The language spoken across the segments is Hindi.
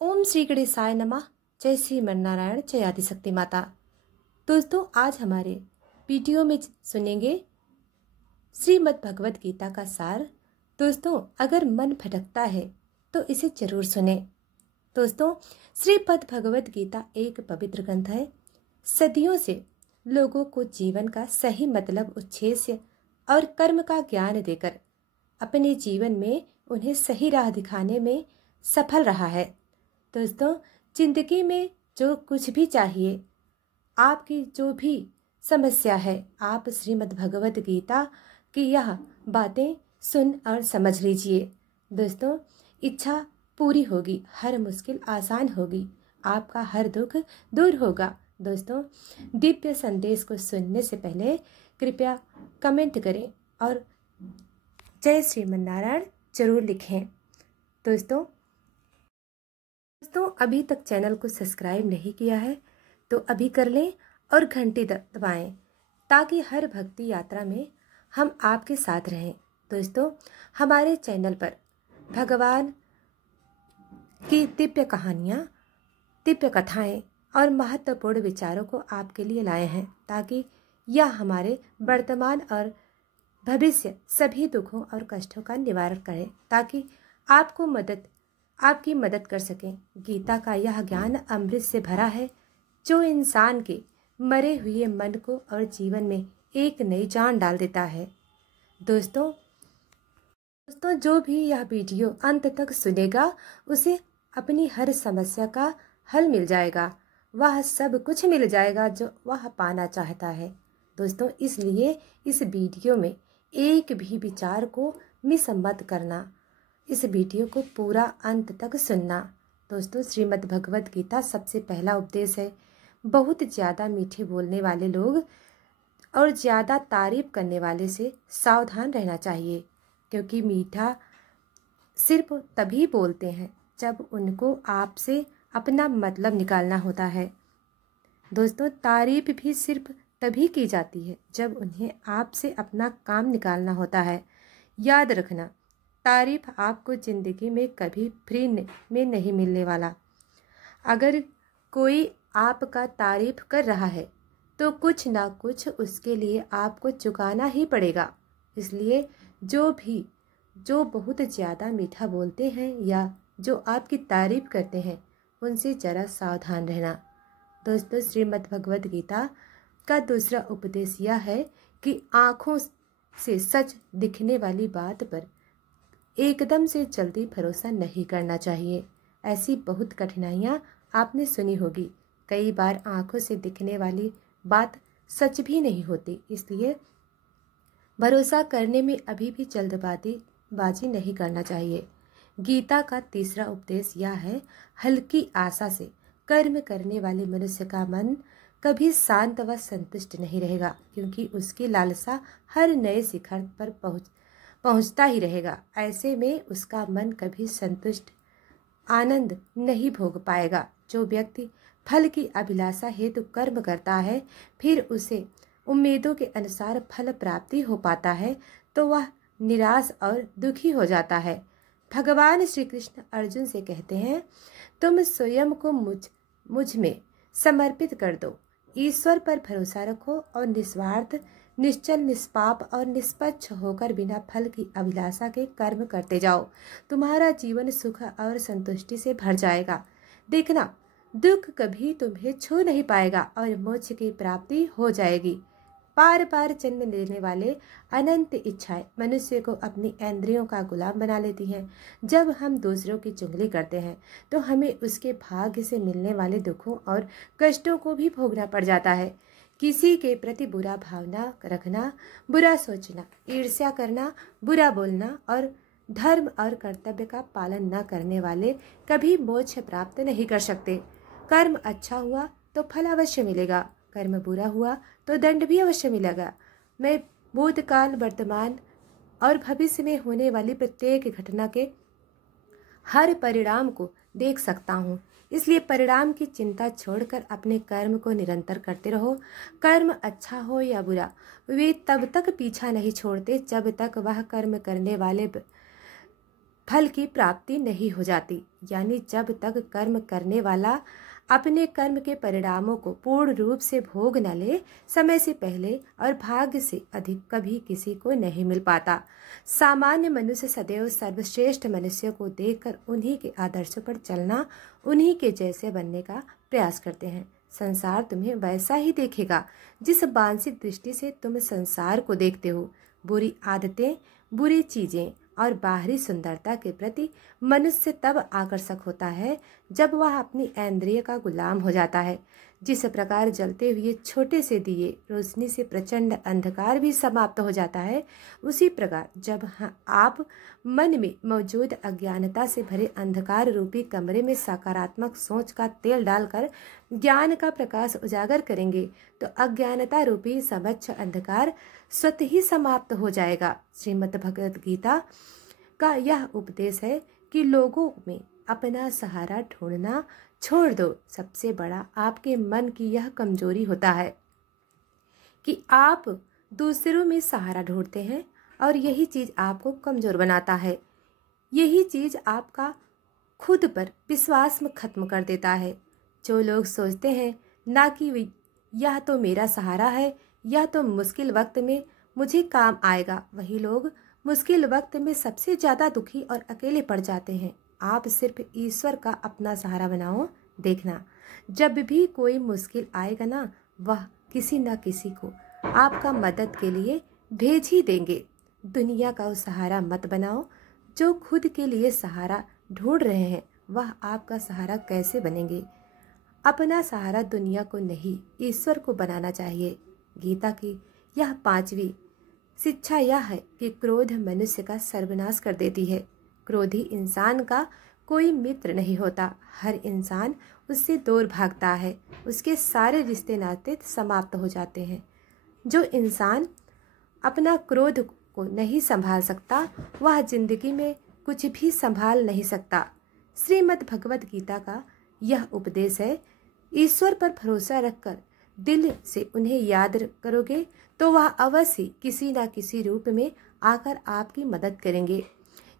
ओम श्री गणेशाय नमः। जय श्री नारायण, जय आदिशक्ति माता। दोस्तों, आज हमारे वीडियो में सुनेंगे श्रीमद् भगवत गीता का सार। दोस्तों, अगर मन भटकता है तो इसे जरूर सुने। दोस्तों, श्रीमद् भगवत गीता एक पवित्र ग्रंथ है। सदियों से लोगों को जीवन का सही मतलब, उद्देश्य और कर्म का ज्ञान देकर अपने जीवन में उन्हें सही राह दिखाने में सफल रहा है। दोस्तों, जिंदगी में जो कुछ भी चाहिए, आपकी जो भी समस्या है, आप श्रीमद् भगवत गीता की यह बातें सुन और समझ लीजिए। दोस्तों, इच्छा पूरी होगी, हर मुश्किल आसान होगी, आपका हर दुख दूर होगा। दोस्तों, दिव्य संदेश को सुनने से पहले कृपया कमेंट करें और जय श्रीमन्नारायण जरूर लिखें। दोस्तों, अभी तक चैनल को सब्सक्राइब नहीं किया है तो अभी कर लें और घंटी दबाएं ताकि हर भक्ति यात्रा में हम आपके साथ रहें। दोस्तों, हमारे चैनल पर भगवान की दिव्य कहानियाँ, दिव्य कथाएं और महत्वपूर्ण विचारों को आपके लिए लाए हैं ताकि यह हमारे वर्तमान और भविष्य सभी दुखों और कष्टों का निवारण करे, ताकि आपकी मदद कर सकें। गीता का यह ज्ञान अमृत से भरा है जो इंसान के मरे हुए मन को और जीवन में एक नई जान डाल देता है। दोस्तों, जो भी यह वीडियो अंत तक सुनेगा उसे अपनी हर समस्या का हल मिल जाएगा, वह सब कुछ मिल जाएगा जो वह पाना चाहता है। दोस्तों, इसलिए इस वीडियो में एक भी विचार को मिस मत करना, इस वीडियो को पूरा अंत तक सुनना। दोस्तों, श्रीमद् भगवत गीता सबसे पहला उपदेश है, बहुत ज़्यादा मीठे बोलने वाले लोग और ज़्यादा तारीफ करने वाले से सावधान रहना चाहिए, क्योंकि मीठा सिर्फ तभी बोलते हैं जब उनको आपसे अपना मतलब निकालना होता है। दोस्तों, तारीफ भी सिर्फ तभी की जाती है जब उन्हें आपसे अपना काम निकालना होता है। याद रखना, तारीफ आपको ज़िंदगी में कभी फ्री में नहीं मिलने वाला। अगर कोई आपका तारीफ कर रहा है तो कुछ ना कुछ उसके लिए आपको चुकाना ही पड़ेगा। इसलिए जो बहुत ज़्यादा मीठा बोलते हैं या जो आपकी तारीफ करते हैं उनसे ज़रा सावधान रहना। दोस्तों, श्रीमद् भगवत गीता का दूसरा उपदेश यह है कि आँखों से सच दिखने वाली बात पर एकदम से जल्दी भरोसा नहीं करना चाहिए। ऐसी बहुत कठिनाइयाँ आपने सुनी होगी। कई बार आँखों से दिखने वाली बात सच भी नहीं होती, इसलिए भरोसा करने में अभी भी जल्दबाजी नहीं करना चाहिए। गीता का तीसरा उपदेश यह है, हल्की आशा से कर्म करने वाले मनुष्य का मन कभी शांत व संतुष्ट नहीं रहेगा, क्योंकि उसकी लालसा हर नए शिखर पर पहुंचता ही रहेगा। ऐसे में उसका मन कभी संतुष्ट आनंद नहीं भोग पाएगा। जो व्यक्ति फल की अभिलाषा हेतु कर्म करता है, फिर उसे उम्मीदों के अनुसार फल प्राप्ति हो पाता है तो वह निराश और दुखी हो जाता है। भगवान श्री कृष्ण अर्जुन से कहते हैं, तुम स्वयं को मुझ में समर्पित कर दो, ईश्वर पर भरोसा रखो और निस्वार्थ, निश्चल, निष्पाप और निष्पक्ष होकर बिना फल की अभिलाषा के कर्म करते जाओ। तुम्हारा जीवन सुख और संतुष्टि से भर जाएगा। देखना, दुख कभी तुम्हें छू नहीं पाएगा और मोक्ष की प्राप्ति हो जाएगी। बार बार जन्म लेने वाले अनंत इच्छाएं मनुष्य को अपनी इंद्रियों का गुलाम बना लेती हैं। जब हम दूसरों की चुगली करते हैं तो हमें उसके भाग्य से मिलने वाले दुखों और कष्टों को भी भोगना पड़ जाता है। किसी के प्रति बुरा भावना रखना, बुरा सोचना, ईर्ष्या करना, बुरा बोलना और धर्म और कर्तव्य का पालन न करने वाले कभी मोक्ष प्राप्त नहीं कर सकते। कर्म अच्छा हुआ तो फल अवश्य मिलेगा, कर्म बुरा हुआ तो दंड भी अवश्य मिलेगा। मैं भूतकाल, वर्तमान और भविष्य में होने वाली प्रत्येक घटना के हर परिणाम को देख सकता हूँ, इसलिए परिणाम की चिंता छोड़कर अपने कर्म को निरंतर करते रहो। कर्म अच्छा हो या बुरा, वे तब तक पीछा नहीं छोड़ते जब तक वह कर्म करने वाले फल की प्राप्ति नहीं हो जाती। यानी जब तक कर्म करने वाला अपने कर्म के परिणामों को पूर्ण रूप से भोग न ले, समय से पहले और भाग्य से अधिक कभी किसी को नहीं मिल पाता। सामान्य मनुष्य सदैव सर्वश्रेष्ठ मनुष्य को देखकर उन्हीं के आदर्शों पर चलना, उन्हीं के जैसे बनने का प्रयास करते हैं। संसार तुम्हें वैसा ही देखेगा जिस मानसिक दृष्टि से तुम संसार को देखते हो। बुरी आदतें, बुरी चीजें और बाहरी सुंदरता के प्रति मनुष्य तब आकर्षक होता है जब वह अपनी इंद्रिय का गुलाम हो जाता है। जिस प्रकार जलते हुए छोटे से दिए रोशनी से प्रचंड अंधकार भी समाप्त हो जाता है, उसी प्रकार जब आप मन में मौजूद अज्ञानता से भरे अंधकार रूपी कमरे में सकारात्मक सोच का तेल डालकर ज्ञान का प्रकाश उजागर करेंगे तो अज्ञानता रूपी समक्ष अंधकार स्वतः ही समाप्त हो जाएगा। श्रीमद् भगवद गीता का यह उपदेश है कि लोगों में अपना सहारा ढूंढना छोड़ दो। सबसे बड़ा आपके मन की यह कमजोरी होता है कि आप दूसरों में सहारा ढूंढते हैं और यही चीज़ आपको कमज़ोर बनाता है। यही चीज़ आपका खुद पर विश्वास में ख़त्म कर देता है। जो लोग सोचते हैं ना कि यह तो मेरा सहारा है, यह तो मुश्किल वक्त में मुझे काम आएगा, वही लोग मुश्किल वक्त में सबसे ज़्यादा दुखी और अकेले पड़ जाते हैं। आप सिर्फ ईश्वर का अपना सहारा बनाओ। देखना, जब भी कोई मुश्किल आएगा ना, वह किसी न किसी को आपका मदद के लिए भेज ही देंगे। दुनिया का उस सहारा मत बनाओ। जो खुद के लिए सहारा ढूंढ रहे हैं वह आपका सहारा कैसे बनेंगे। अपना सहारा दुनिया को नहीं, ईश्वर को बनाना चाहिए। गीता की यह 5वीं शिक्षा यह है कि क्रोध मनुष्य का सर्वनाश कर देती है। क्रोधी इंसान का कोई मित्र नहीं होता। हर इंसान उससे दूर भागता है। उसके सारे रिश्ते नाते समाप्त हो जाते हैं। जो इंसान अपना क्रोध को नहीं संभाल सकता वह जिंदगी में कुछ भी संभाल नहीं सकता। श्रीमद् भगवद गीता का यह उपदेश है, ईश्वर पर भरोसा रखकर दिल से उन्हें याद करोगे तो वह अवश्य किसी न किसी रूप में आकर आपकी मदद करेंगे।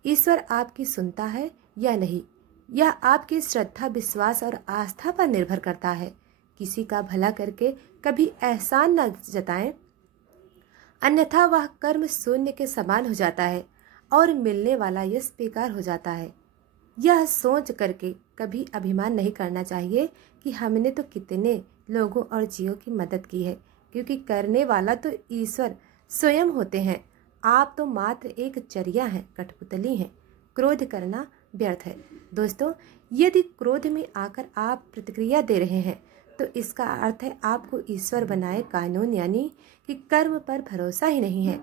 ईश्वर आपकी सुनता है या नहीं, यह आपकी श्रद्धा, विश्वास और आस्था पर निर्भर करता है। किसी का भला करके कभी एहसान न जताएं, अन्यथा वह कर्म शून्य के समान हो जाता है और मिलने वाला यश बेकार हो जाता है। यह सोच करके कभी अभिमान नहीं करना चाहिए कि हमने तो कितने लोगों और जीवों की मदद की है, क्योंकि करने वाला तो ईश्वर स्वयं होते हैं। आप तो मात्र एक चर्या हैं, कठपुतली हैं। क्रोध करना व्यर्थ है। दोस्तों, यदि क्रोध में आकर आप प्रतिक्रिया दे रहे हैं तो इसका अर्थ है आपको ईश्वर बनाए कानून यानी कि कर्म पर भरोसा ही नहीं है।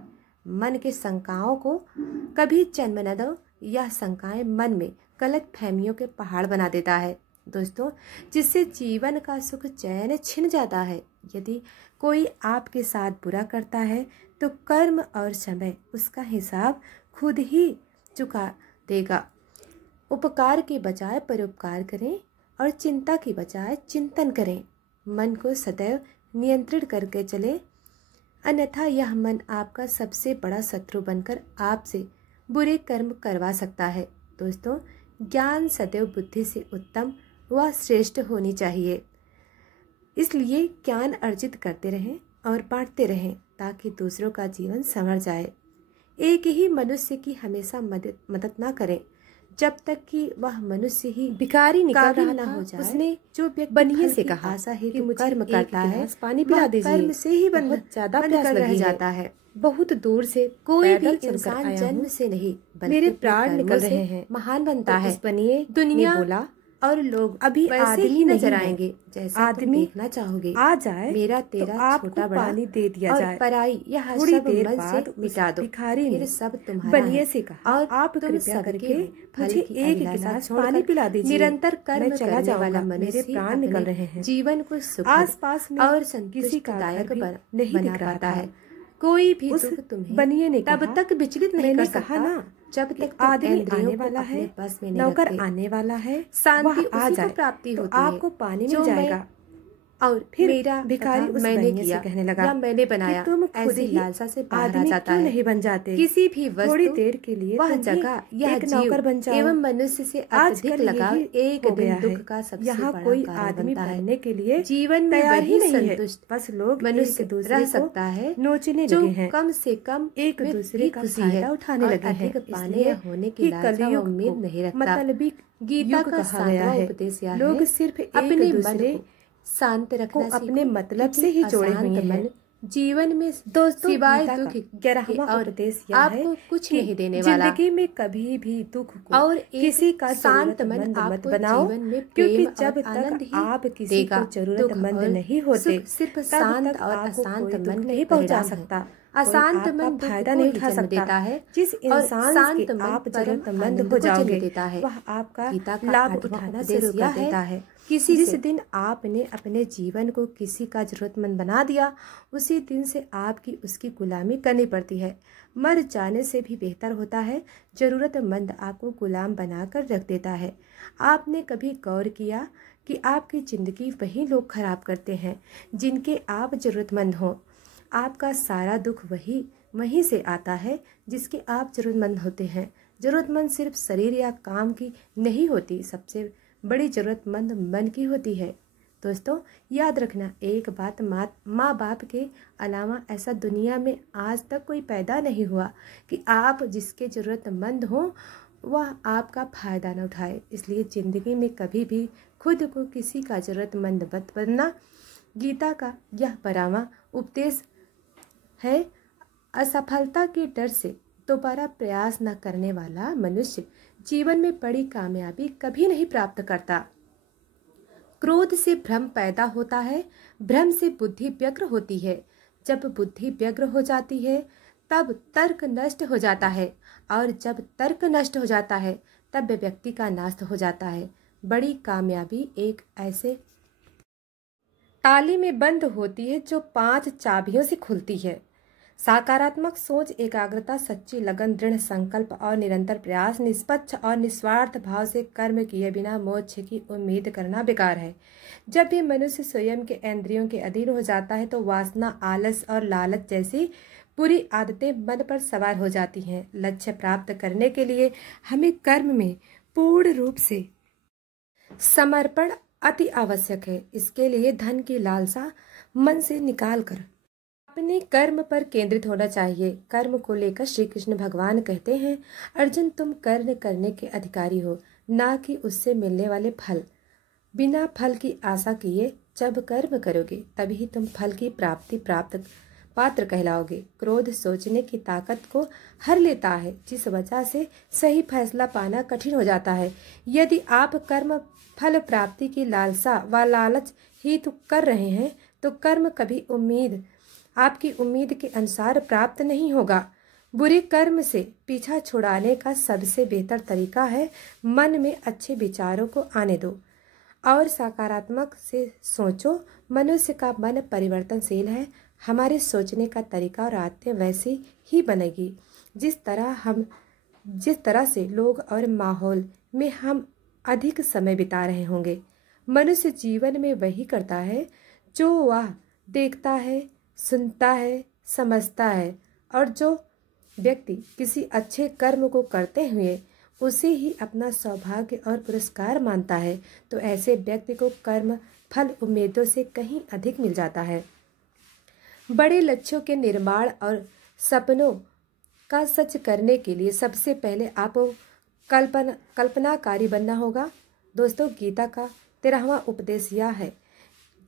मन के शंकाओं को कभी जन्म न दो। यह शंकाएं मन में गलत फहमियों के पहाड़ बना देता है दोस्तों, जिससे जीवन का सुख चैन छिन जाता है। यदि कोई आपके साथ बुरा करता है तो कर्म और समय उसका हिसाब खुद ही चुका देगा। उपकार के बजाय परोपकार करें और चिंता की बजाय चिंतन करें। मन को सदैव नियंत्रित करके चले, अन्यथा यह मन आपका सबसे बड़ा शत्रु बनकर आपसे बुरे कर्म करवा सकता है। दोस्तों, ज्ञान सदैव बुद्धि से उत्तम व श्रेष्ठ होनी चाहिए। इसलिए ज्ञान अर्जित करते रहें और बांटते रहें ताकि दूसरों का जीवन संवर जाए। एक ही मनुष्य की हमेशा मदद ना करें जब तक कि वह मनुष्य ही भिखारी निकल रहा ना हो जाए। उसने जो बनिए से कहा आशा है कि कर्म करता है, पानी पिला दीजिए, कर्म से ही बहुत ज्यादा प्यास लग जाता है। बहुत दूर से कोई भी इंसान जन्म से नहीं मेरे प्राण निकल रहे हैं महान बनता है। बनिए दुनिया बोला और लोग अभी वैसे ही नजर आएंगे जैसे आदमी देखना चाहोगे। आ जाए मेरा तेरा तो छोटा बड़ा पानी दे दिया जाए, पराई यह थोड़ी देर बाद मिटा दो। भिखारी फिर सब तुम्हारा बनिए से कहा और आप कृपया करके मुझे एक गिलास पानी पिला दीजिए। निरंतर कर्म चला जाने वाला मेरे प्राण निकल रहे हैं। जीवन को सुख आस पास और संतुष्टिदायक नहीं दिख रहा है। कोई भी दुख तुम्हें बनिए ने तब तक विचलित नहीं कर सकता ना जब तक आदमी आने वाला है, नौकर आने वाला है, शांति आ जाए प्राप्ति होती है। आपको पानी मिल जाएगा। और फिर मेरा भिखारी उस मैंने बनिए किया से कहने लगा या मैंने बनाया, तुम खुद ऐसी ही लालसा से बाहर आ आदमी जाता क्यों है। नहीं बन जाते? किसी भी वस्तु, थोड़ी देर के लिए वह तुम ही जगह, यह एक जीव नौकर बन जाओ। एवं मनुष्य से अत्यधिक आजकल लगाव यही एक हो गया दिन है। दुख का सबसे यहाँ बड़ा कोई कारण आदमी बनता है। बनने के लिए जीवन में तैयार ही वही नहीं है। संतुष्ट बस लोग मनुष्य एक दूसरे रह को सकता है नोचने जो लगे हैं, कम से कम एक में दूसरे भी का खुशी फायदा है उठाने और लगे हैं। अधिक पाने इसलिए या होने की कि लालसा व कलयुग उम्मीद को नहीं रखता। मतलबी गीता युग का कहा गया 7वां है। उपदेश यह लोग है, सिर्फ एक अपने मन दूसरे को शांत को रखना अपने सीखो, मतलब से क्योंकि ही जोड़े अशांत हुए हैं। मन जीवन में दोस्तों, सिवाय गीता दुख का के 11वां और उपदेश यह है आपको कुछ कि नहीं देने वाला। जिंदगी में कभी भी दुख को और एक किसी का शांत मन जरूरतमंद मत आपको बनाओ, जीवन में क्योंकि प्रेम जब और तक आनंद ही आप किसी देगा। को दुख जरूरतमंद और नहीं होते, सुख सिर्फ तब शांत तक और आपको अशांत कोई दुख मन के नहीं पहुंचा परिणाम है। सकता। अशांत कोई आपका मन दुख फायदा को नहीं ही उठा जन्म सकता। देता है जिस और इंसान शांत के मन आप परम जरूरतमंद आनंद हो को जन्म जाओगे, देता है। वह आपका गीता का लाभ 8वां उठाना उपदेश शुरू यह कर देता है। किसी जिस से दिन आपने अपने जीवन को किसी का जरूरतमंद बना दिया, उसी दिन से आपकी उसकी गुलामी करनी पड़ती है। मर जाने से भी बेहतर होता है जरूरतमंद आपको गुलाम बनाकर रख देता है। आपने कभी गौर किया कि आपकी ज़िंदगी वही लोग खराब करते हैं जिनके आप ज़रूरतमंद हों। आपका सारा दुख वहीं से आता है जिसके आप ज़रूरतमंद होते हैं। ज़रूरतमंद सिर्फ शरीर या काम की नहीं होती, सबसे बड़ी ज़रूरतमंद मन की होती है। दोस्तों, याद रखना, एक बात, माँ बाप के अलावा ऐसा दुनिया में आज तक कोई पैदा नहीं हुआ कि आप जिसके ज़रूरतमंद हो वह आपका फ़ायदा न उठाए। इसलिए ज़िंदगी में कभी भी खुद को किसी का ज़रूरतमंद मत बनना। गीता का यह 12वां उपदेश है, असफलता के डर से दोबारा प्रयास न करने वाला मनुष्य जीवन में बड़ी कामयाबी कभी नहीं प्राप्त करता। क्रोध से भ्रम पैदा होता है, भ्रम से बुद्धि व्यग्र होती है, जब बुद्धि व्यग्र हो जाती है तब तर्क नष्ट हो जाता है, और जब तर्क नष्ट हो जाता है तब व्यक्ति का नाश हो जाता है। बड़ी कामयाबी एक ऐसे ताली में बंद होती है जो 5 चाबियों से खुलती है। सकारात्मक सोच, एकाग्रता, सच्ची लगन, दृढ़ संकल्प और निरंतर प्रयास, निष्पक्ष और निस्वार्थ भाव से कर्म किए बिना मोक्ष की उम्मीद करना बेकार है। जब भी मनुष्य स्वयं के इंद्रियों के अधीन हो जाता है तो वासना, आलस और लालच जैसी बुरी आदतें मन पर सवार हो जाती हैं। लक्ष्य प्राप्त करने के लिए हमें कर्म में पूर्ण रूप से समर्पण अति आवश्यक है। इसके लिए धन की लालसा मन से निकालकर अपने कर्म पर केंद्रित होना चाहिए। कर्म को लेकर श्री कृष्ण भगवान कहते हैं, अर्जुन, तुम कर्म करने के अधिकारी हो, ना कि उससे मिलने वाले फल। बिना फल की आशा किए जब कर्म करोगे तभी तुम फल की प्राप्त पात्र कहलाओगे। क्रोध सोचने की ताकत को हर लेता है, जिस वजह से सही फैसला पाना कठिन हो जाता है। यदि आप कर्म फल प्राप्ति की लालसा व लालच ही तो कर रहे हैं तो कर्म कभी आपकी उम्मीद के अनुसार प्राप्त नहीं होगा। बुरे कर्म से पीछा छुड़ाने का सबसे बेहतर तरीका है मन में अच्छे विचारों को आने दो और सकारात्मक से सोचो। मनुष्य का मन परिवर्तनशील है। हमारे सोचने का तरीका और आदतें वैसी ही बनेगी जिस तरह से लोग और माहौल में हम अधिक समय बिता रहे होंगे। मनुष्य जीवन में वही करता है जो वह देखता है, सुनता है, समझता है, और जो व्यक्ति किसी अच्छे कर्म को करते हुए उसे ही अपना सौभाग्य और पुरस्कार मानता है तो ऐसे व्यक्ति को कर्म फल उम्मीदों से कहीं अधिक मिल जाता है। बड़े लक्ष्यों के निर्माण और सपनों का सच करने के लिए सबसे पहले आपको कल्पनाकारी बनना होगा। दोस्तों, गीता का 13वां उपदेश यह है,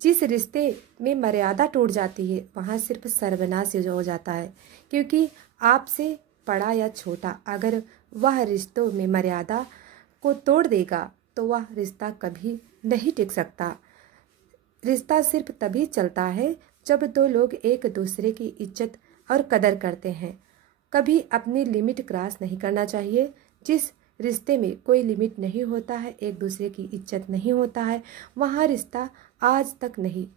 जिस रिश्ते में मर्यादा टूट जाती है वहाँ सिर्फ सर्वनाश हो जाता है, क्योंकि आपसे बड़ा या छोटा अगर वह रिश्तों में मर्यादा को तोड़ देगा तो वह रिश्ता कभी नहीं टिक सकता। रिश्ता सिर्फ तभी चलता है जब दो लोग एक दूसरे की इज्जत और कदर करते हैं। कभी अपनी लिमिट क्रॉस नहीं करना चाहिए। जिस रिश्ते में कोई लिमिट नहीं होता है, एक दूसरे की इज्जत नहीं होता है, वहाँ रिश्ता आज तक नहीं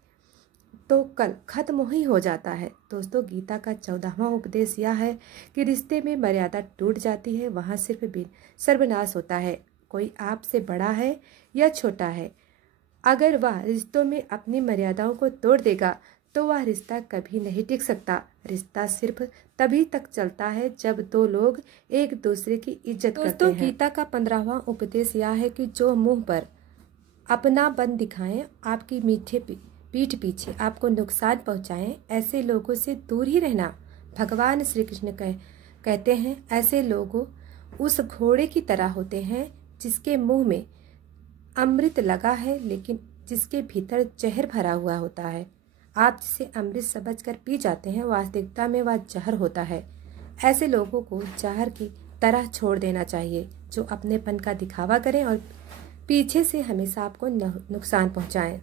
तो कल खत्म ही हो जाता है। दोस्तों, गीता का 14वां उपदेश यह है कि रिश्ते में मर्यादा टूट जाती है वहाँ सिर्फ सर्वनाश होता है। कोई आपसे बड़ा है या छोटा है, अगर वह रिश्तों में अपनी मर्यादाओं को तोड़ देगा तो वह रिश्ता कभी नहीं टिक सकता। रिश्ता सिर्फ तभी तक चलता है जब दो लोग एक दूसरे की इज्जत करते हैं। गीता का 15वां उपदेश यह है कि जो मुंह पर अपना बन दिखाएं, आपकी मीठे पीठ पीछे आपको नुकसान पहुंचाएं, ऐसे लोगों से दूर ही रहना। भगवान श्री कृष्ण कहते हैं ऐसे लोगों उस घोड़े की तरह होते हैं जिसके मुंह में अमृत लगा है लेकिन जिसके भीतर जहर भरा हुआ होता है। आप जिसे अमृत समझकर पी जाते हैं वास्तविकता में वह जहर होता है। ऐसे लोगों को जहर की तरह छोड़ देना चाहिए जो अपनेपन का दिखावा करें और पीछे से हमेशा आपको नुकसान पहुंचाएं।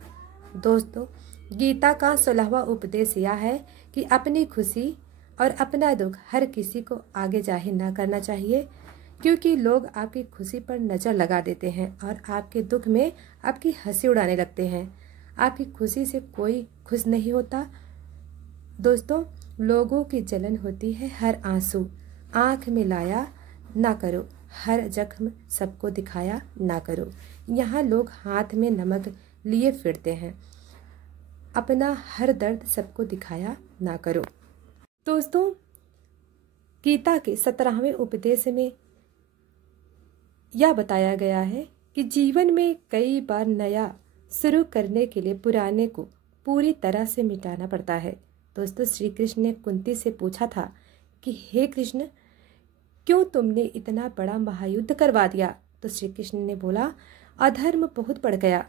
दोस्तों, गीता का 16वां उपदेश यह है कि अपनी खुशी और अपना दुख हर किसी को आगे जाहिर न करना चाहिए, क्योंकि लोग आपकी खुशी पर नज़र लगा देते हैं और आपके दुख में आपकी हंसी उड़ाने लगते हैं। आपकी खुशी से कोई खुश नहीं होता। दोस्तों, लोगों की जलन होती है हर आंसू आँख में लाया ना करो, हर जख्म सबको दिखाया ना करो। यहाँ लोग हाथ में नमक लिए फिरते हैं, अपना हर दर्द सबको दिखाया ना करो। दोस्तों, गीता के 17वें उपदेश में यह बताया गया है कि जीवन में कई बार नया शुरू करने के लिए पुराने को पूरी तरह से मिटाना पड़ता है। दोस्तों, श्री कृष्ण ने कुंती से पूछा था कि हे कृष्ण, क्यों तुमने इतना बड़ा महायुद्ध करवा दिया? तो श्री कृष्ण ने बोला, अधर्म बहुत बढ़ गया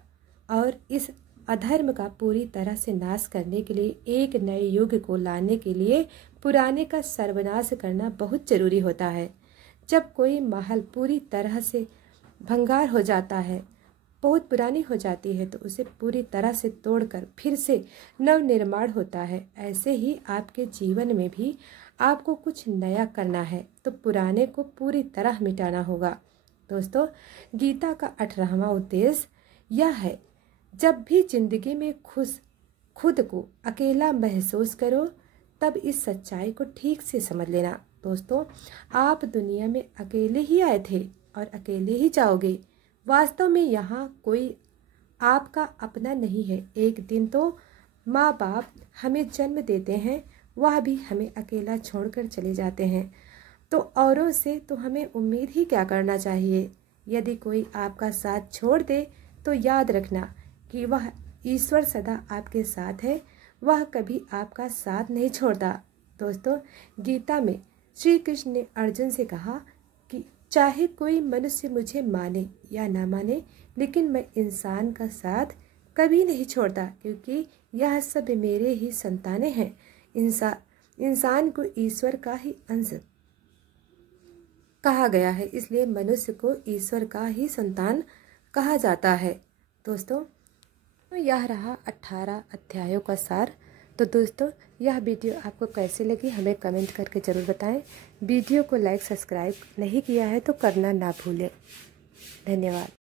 और इस अधर्म का पूरी तरह से नाश करने के लिए, एक नए युग को लाने के लिए पुराने का सर्वनाश करना बहुत जरूरी होता है। जब कोई महल पूरी तरह से भंगार हो जाता है, बहुत पुरानी हो जाती है, तो उसे पूरी तरह से तोड़कर फिर से नवनिर्माण होता है। ऐसे ही आपके जीवन में भी आपको कुछ नया करना है तो पुराने को पूरी तरह मिटाना होगा। दोस्तों, गीता का 18वां उद्देश्य यह है, जब भी जिंदगी में खुद को अकेला महसूस करो तब इस सच्चाई को ठीक से समझ लेना। दोस्तों, आप दुनिया में अकेले ही आए थे और अकेले ही जाओगे। वास्तव में यहाँ कोई आपका अपना नहीं है। एक दिन तो माँ बाप हमें जन्म देते हैं, वह भी हमें अकेला छोड़कर चले जाते हैं, तो औरों से तो हमें उम्मीद ही क्या करना चाहिए। यदि कोई आपका साथ छोड़ दे तो याद रखना कि वह ईश्वर सदा आपके साथ है, वह कभी आपका साथ नहीं छोड़ता। दोस्तों, गीता में श्री कृष्ण ने अर्जुन से कहा कि चाहे कोई मनुष्य मुझे माने या ना माने, लेकिन मैं इंसान का साथ कभी नहीं छोड़ता, क्योंकि यह सब मेरे ही संतानें हैं। इंसान को ईश्वर का ही अंश कहा गया है, इसलिए मनुष्य को ईश्वर का ही संतान कहा जाता है। दोस्तों, तो यह रहा 18 अध्यायों का सार। तो दोस्तों, यह वीडियो आपको कैसी लगी हमें कमेंट करके ज़रूर बताएं। वीडियो को लाइक सब्सक्राइब नहीं किया है तो करना ना भूलें। धन्यवाद।